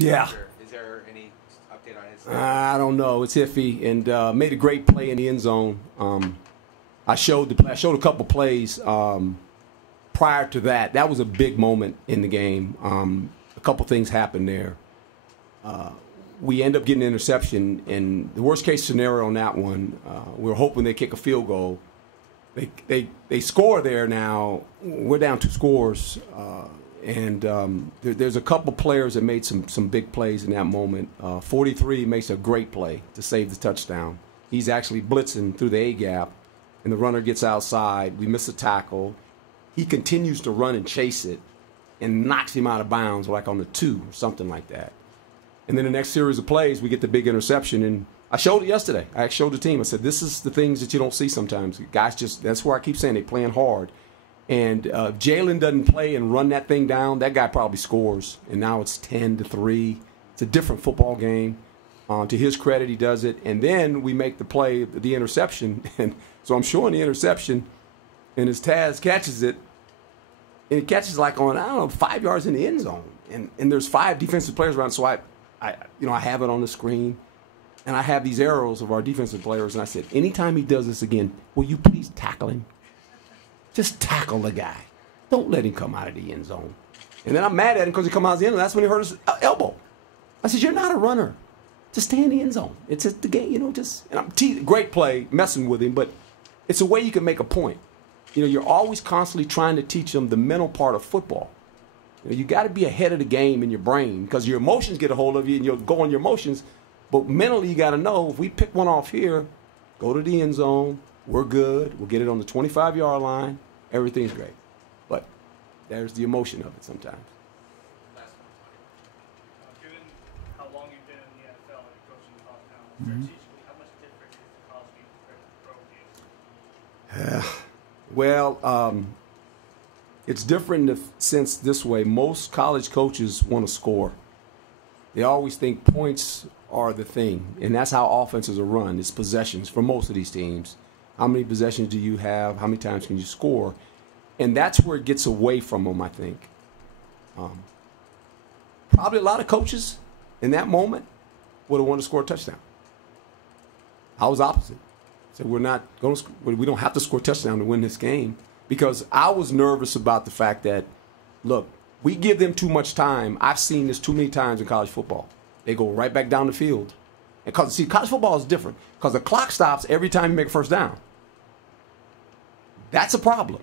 Yeah. Is there any update on his? I don't know. It's iffy, and made a great play in the end zone. I showed a couple plays prior to that. That was a big moment in the game. A couple things happened there. We end up getting an interception, and the worst case scenario on that one, we were hoping they kick a field goal. They score there now. We're down 2 scores, and there's a couple players that made some big plays in that moment. 43 makes a great play to save the touchdown. He's actually blitzing through the A-gap, and the runner gets outside. We miss a tackle. He continues to run and chase it and knocks him out of bounds like on the 2 or something like that. And then the next series of plays, we get the big interception. And I showed it yesterday. I showed the team. I said, this is the things that you don't see sometimes. Guys that's where I keep saying they're playing hard. And if Jalen doesn't play and run that thing down, that guy probably scores. And now it's 10-3. It's a different football game. To his credit, he does it. And then we make the play, the interception. And so I'm showing the interception, and his Taz catches it. And it catches like on, 5 yards in the end zone. And there's 5 defensive players around. So I have it on the screen. And I have these arrows of our defensive players. And I said, anytime he does this again, will you please tackle him? Just tackle the guy. Don't let him come out of the end zone. And then I'm mad at him because he come out of the end zone. That's when he hurt his elbow. I said, you're not a runner. Just stay in the end zone. It's just the game, and I'm great play, messing with him, but it's a way you can make a point. You're always constantly trying to teach them the mental part of football. You got to be ahead of the game in your brain because your emotions get a hold of you and you'll go on your emotions. But mentally, you got to know if we pick one off here, go to the end zone, we're good. We'll get it on the 25-yard line. Everything's great. But there's the emotion of it sometimes. Given how long you've been in the NFL and coaching top down, how much different is the college game compared to the pro game? Well, it's different in the sense this way. Most college coaches want to score. They always think points are the thing, and that's how offenses are run. It's possessions for most of these teams. How many possessions do you have? How many times can you score? And that's where it gets away from them, I think. Probably a lot of coaches in that moment would have wanted to score a touchdown. I was opposite. So we don't have to score a touchdown to win this game because I was nervous about the fact that, look, we give them too much time. I've seen this too many times in college football. They go right back down the field. Because, see, college football is different because the clock stops every time you make a first down. That's a problem.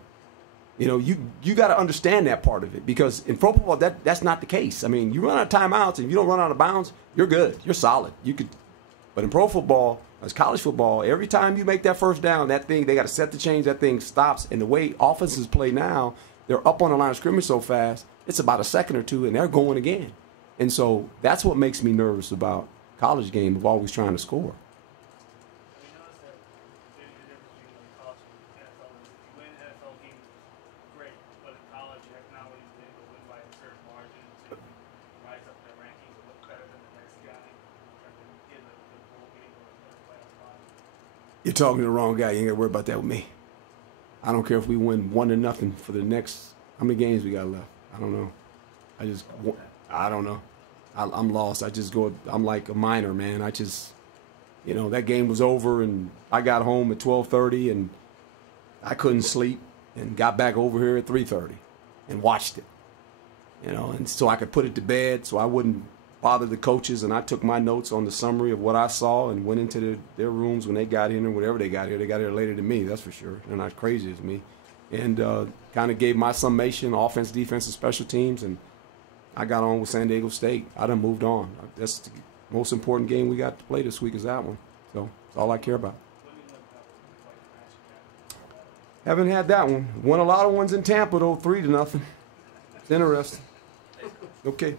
You got to understand that part of it because in pro football, that's not the case. I mean, you run out of timeouts and you don't run out of bounds, you're good. You're solid. But in pro football, as college football, every time you make that first down, that thing, they got to set the change, that thing stops. And the way offenses play now, they're up on the line of scrimmage so fast, it's about a second or two, and they're going again. And so that's what makes me nervous about college game of always trying to score. You're talking to the wrong guy. You ain't got to worry about that with me. I don't care if we win 1-0 for the next, how many games we got left? I don't know. I don't know. I'm lost. I'm like a minor, man. That game was over and I got home at 12:30 and I couldn't sleep and got back over here at 3:30 and watched it. And so I could put it to bed so I wouldn't bother the coaches, and I took my notes on the summary of what I saw and went into their rooms when they got in or whatever they got here. They got here later than me, that's for sure. They're not crazy as me. And kind of gave my summation, offense, defense, and special teams, and I got on with San Diego State. I done moved on. That's the most important game we got to play this week is that one. So that's all I care about. Haven't had that one. Won a lot of ones in Tampa, though, 3-0. It's interesting. Okay.